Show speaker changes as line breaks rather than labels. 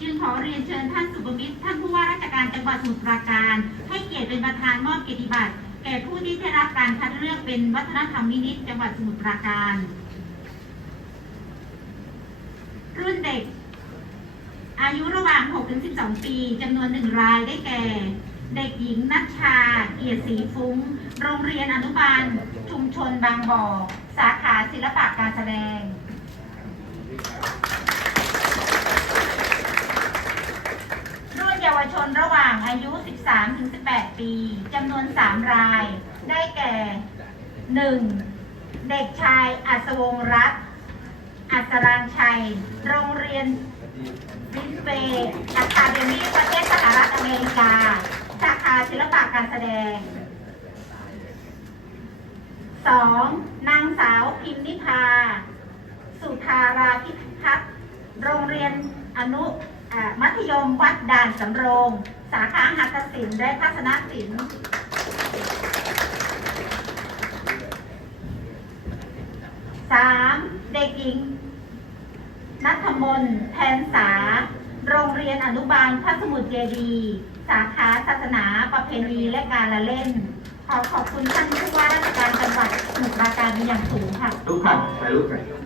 จึงขอเรียนเชิญท่านสุภมิตรท่านผู้ว่าราชการจังหวัดสมุทรปราการ ให้เกียรติเป็นประธานมอบเกียรติบัตรแก่ผู้ที่ได้รับการคัดเลือกเป็นวัฒนธรรมมินิตจังหวัดสมุทรปราการ รุ่นเด็ก อายุระหว่าง 6-12 ปีจำนวนหนึ่งรายได้แก่ เด็กหญิงนัชชาเกียรติศรีฟุ้ง โรงเรียนอนุบาล ชุมชนบางบ่อ สาขาศิลปะการแสดง รุ่นเยาวชนระหว่างอายุ 13-18 ปีจำนวน 3 ราย ได้แก่ 1. เด็กชายอัศวงรัตอัศรานชัย โรงเรียนวินเฟย์อะคาเดมี่ประเทศสหรัฐอเมริกา สาขาศิลปะการแสดง 2. นางสาวพิมนิพา สุธาราพิพัฒน์โรงเรียนอนุ มัธยมวัดด่านสำโรง สาขาหัตถศิลป์และทัศนศิลป์สามเด็กหญิงนัทมนต์แทนสา โรงเรียนอนุบาลพระสมุทรเจดีสาขาศาสนาประเพณีและการละเล่น ขอขอบคุณท่านผู้ว่าราชการจังหวัดสมุทรปราการเป็นอย่างสูงค่ะ
ทุกท่านถ่ายรูปกัน